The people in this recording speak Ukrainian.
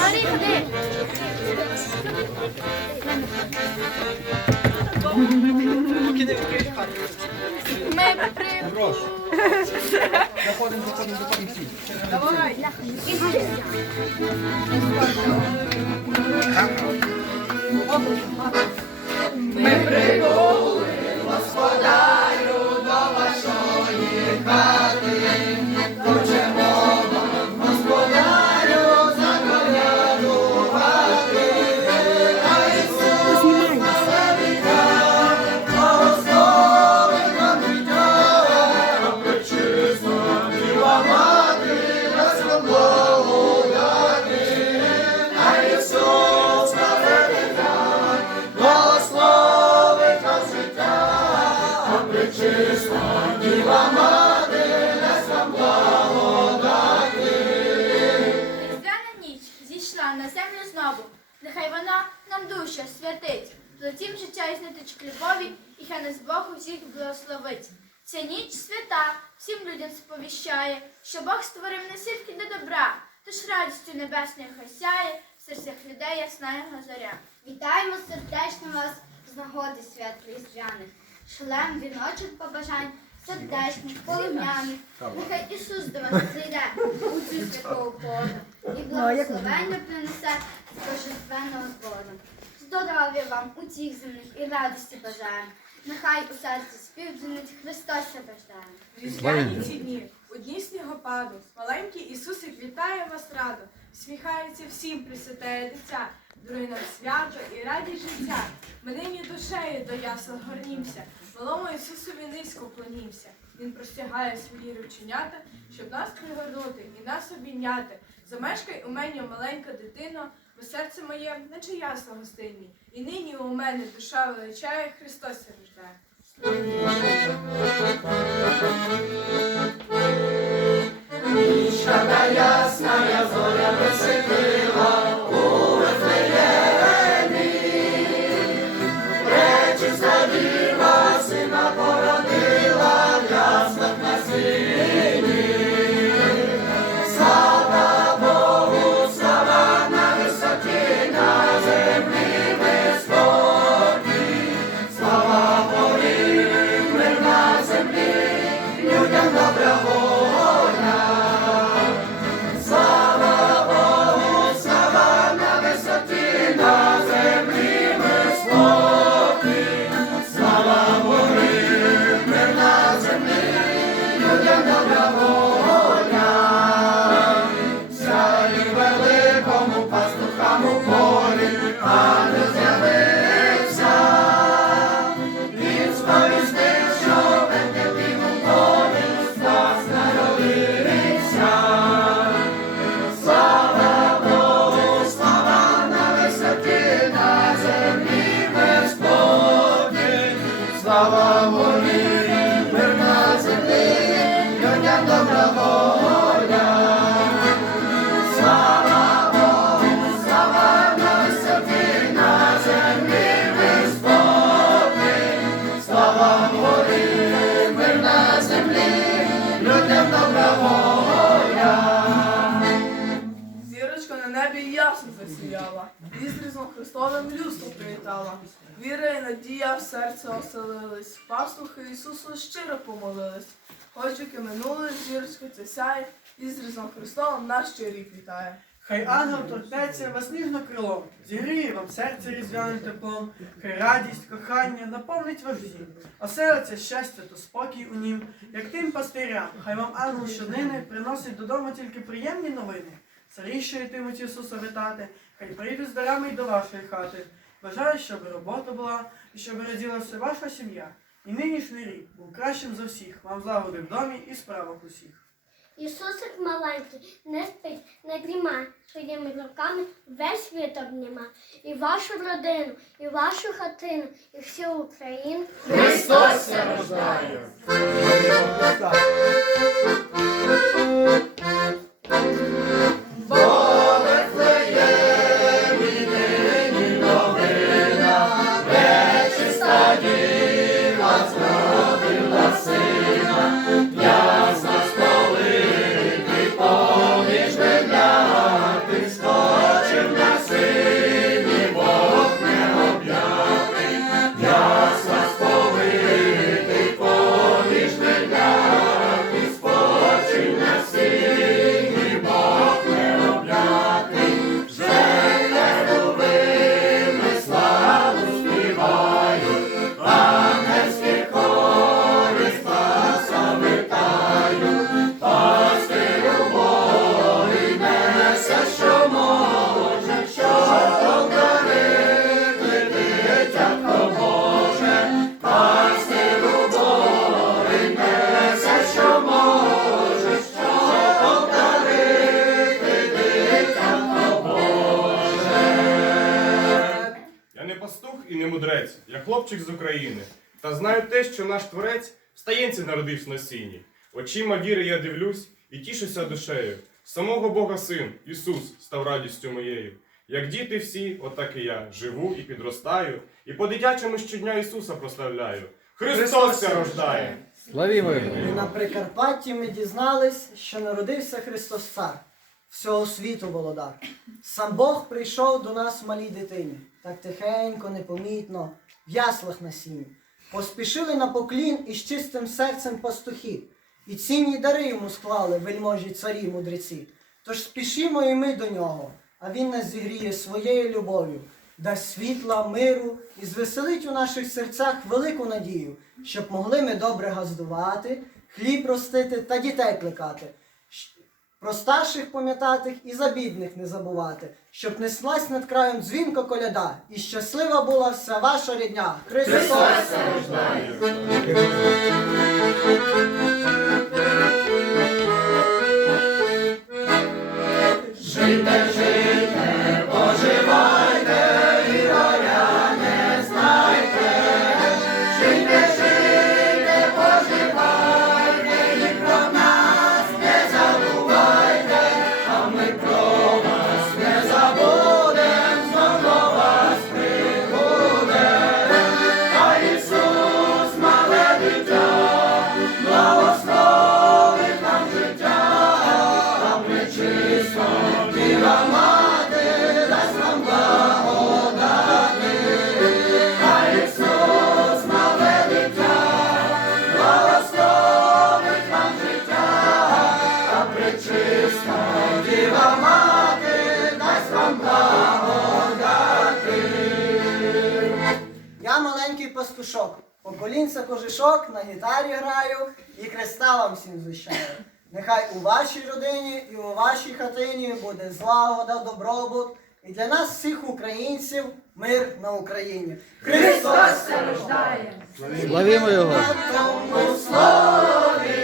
Марій, ходи. Ми при... Грош. Заходимо, заходимо, заходимо всі. Різдвяна Плетім життя із ниточок любові, і хай нас Бог усіх благословить. Ця ніч свята всім людям сповіщає, що Бог створив не сільки для добра, тож радістю небесною хай сяє, в серцях людей ясна його зоря. Вітаємо сердечно вас з нагоди свят різдвяних. Шлем віночок побажань, сердечних, полум'яних. Нехай Ісус до вас прийде у цю святу пору і благословення принесе з божественного збору. Здоров'я вам утіх земних і радості бажаємо. Нехай у серці співдзвонить Христос бажає. Різдвяні ці дні, у дні снігопаду, маленький Ісусик вітає вас радо, всміхається всім присвятає дитя, дарує нам свято і радість життя. Ми нині душею до ясла горнімся, малому Ісусові низько вклонівся. Він простягає свої рученята, щоб нас пригорнути і нас обійняти. Замешкай у мені маленька дитино, бо серце моє, наче ясно гостинні. І нині у мене душа величає, Христос рождає. Різдвом Христовим привітала. Віра і надія в серце оселились, пастухи Ісусу щиро помолились. Хоч роки минули, зірочка ця сяє, із Різдвом Христовим наш ще рік вітає. Хай ангел торкнеться вас ніжно крилом, зігріє вам серце різдвяним теплом, хай радість, кохання наповнить ваш дім, оселиться щастя та спокій у нім, як тим пастирям, хай вам ангел щоднини приносить додому тільки приємні новини. Царі, йтимуть Ісуса вітати, хай прийдуть з дарами й до вашої хати. Бажаю, щоб робота була і щоб раділася ваша сім'я. І нинішній рік був кращим за всіх, вам злагоди в домі і справах усіх. Ісусик маленький, не спить, не дрімає, своїми руками весь світ обніма. І вашу родину, і вашу хатину, і всю Україну. Ясна мудрець, я хлопчик з України. Та знаю те, що наш творець в стаєнці народився на сіні. Очима віри я дивлюсь і тішуся душею. Самого Бога син, Ісус, став радістю моєю. Як діти всі, отак і я живу і підростаю, і по дитячому щодня Ісуса прославляю. Христос рождає! Славімо І на Прикарпатті ми дізнались, що народився Христос Цар, всього світу володар. Сам Бог прийшов до нас в малій дитині, так тихенько, непомітно, в яслах на сіні. Поспішили на поклін із чистим серцем пастухи, і цінні дари йому склали вельможі царі мудреці. Тож спішімо і ми до нього, а він нас зігріє своєю любов'ю, дасть світла, миру і звеселить у наших серцях велику надію, щоб могли ми добре газдувати, хліб ростити та дітей плекати. Про старших пам'ятати і за бідних не забувати, щоб неслась над краєм дзвінко коляда, і щаслива була вся ваша рідня. Христос! Я по кожишок, на гітарі граю і креста вам всім звичаю. Нехай у вашій родині і у вашій хатині буде злагода, добробут. І для нас, всіх українців, мир на Україні. Христос! Славімо його. На тому слові